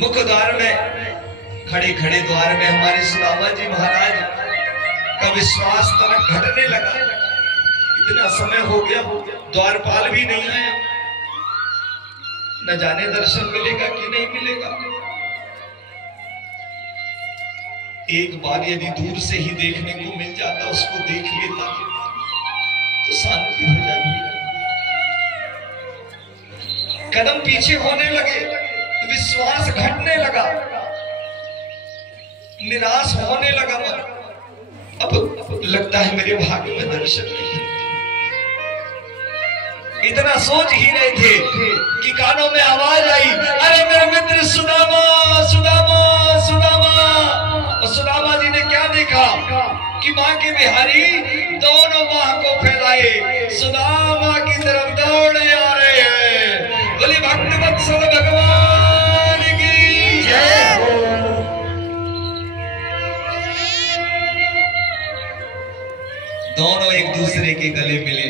मुख द्वार में खड़े खड़े द्वार में हमारे सुदामा जी महाराज का विश्वास तनक घटने लगा। इतना समय हो गया, द्वारपाल भी नहीं आया, न जाने दर्शन मिलेगा कि नहीं मिलेगा। एक बार यदि दूर से ही देखने को मिल जाता, उसको देख लेता तो शांति हो जाती। कदम पीछे होने लगे, विश्वास घटने लगा, निराश होने लगा मन। अब लगता है मेरे भाग्य में दर्शन नहीं। इतना सोच ही रहे थे कि कानों में आवाज आई, अरे मेरे मित्र सुदामा सुदामा सुदामा। और सुदामा जी ने क्या देखा कि मां के बिहारी दोनों बाह को फैलाए सुदामा की तरफ दौड़े आ रहे हैं। बोले भक्तवत्सल भगवान की जय हो। दोनों एक दूसरे के गले मिले।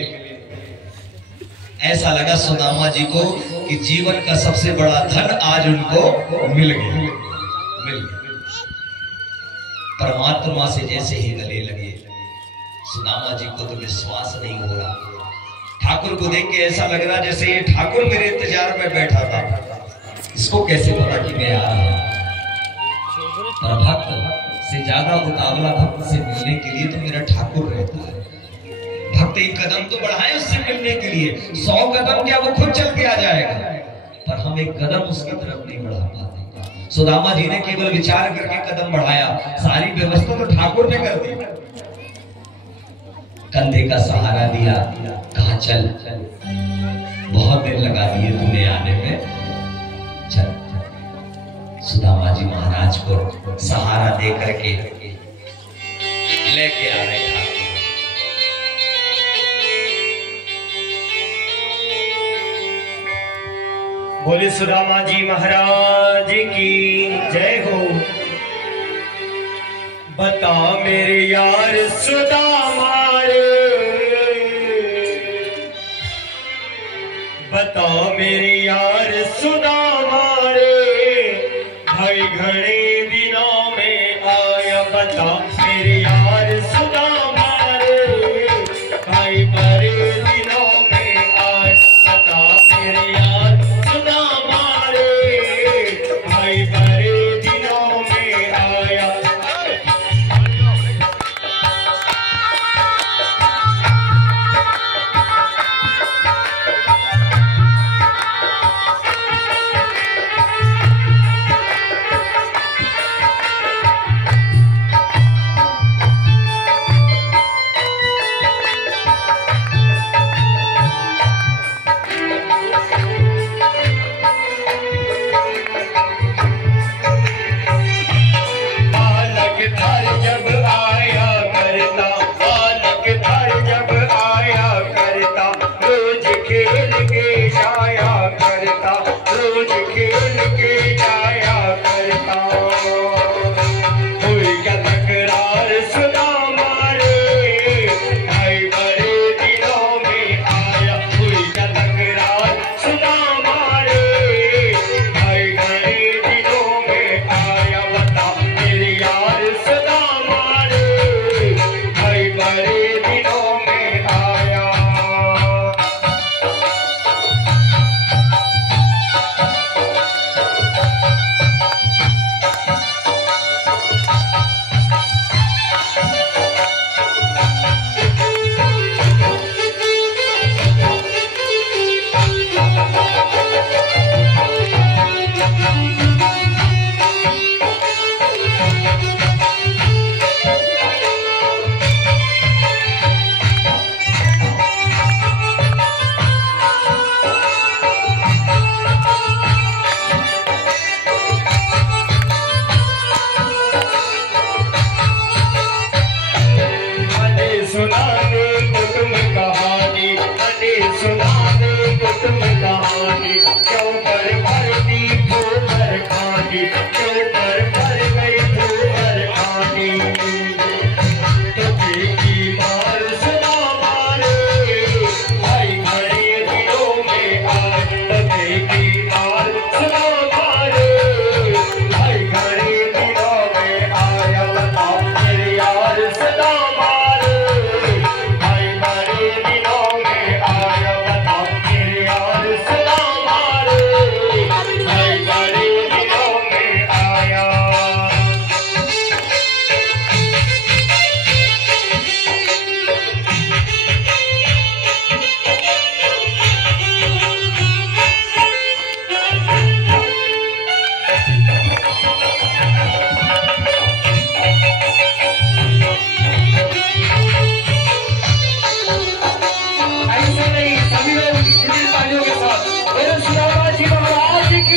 ऐसा लगा सुदामा जी को कि जीवन का सबसे बड़ा धन आज उनको मिल गया। परमात्मा से जैसे ही गले लगे, सुदामा जी को तो विश्वास नहीं हो रहा। ठाकुर को देख के ऐसा लग रहा जैसे ये ठाकुर मेरे इंतजार में बैठा था, इसको कैसे पता कि मैं आ रहा हूं। पर भक्त से ज्यादा मुकाबला भक्त से मिलने के लिए तो मेरा ठाकुर रहता है। भक्त एक कदम तो बढ़ाए उससे मिलने के लिए, 100 कदम क्या वो खुद चल के आ जाएगा, पर हम एक कदम उसकी तरफ नहीं बढ़ा पाते। सुदामा जी ने केवल विचार करके कदम बढ़ाया, सारी व्यवस्था तो ठाकुर ने कर दी। कंधे का सहारा दिया, कहा चल, बहुत देर लगा दिए तूने आने में, चल। सुदामा जी महाराज को सहारा दे करके लेके आ रहे ठाकुर। बोले सुदामा जी महाराज की जय हो। बता मेरे यार सुदामा रे, बता मेरे यार सुदामा रे, भाई घने दिनों में आया। बता मेरे यार सुदामा रे, भाई बड़े दिनों में आया। बता मेरे यार सुदामा रे, भाई बड़े दिनों में आया।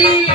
जी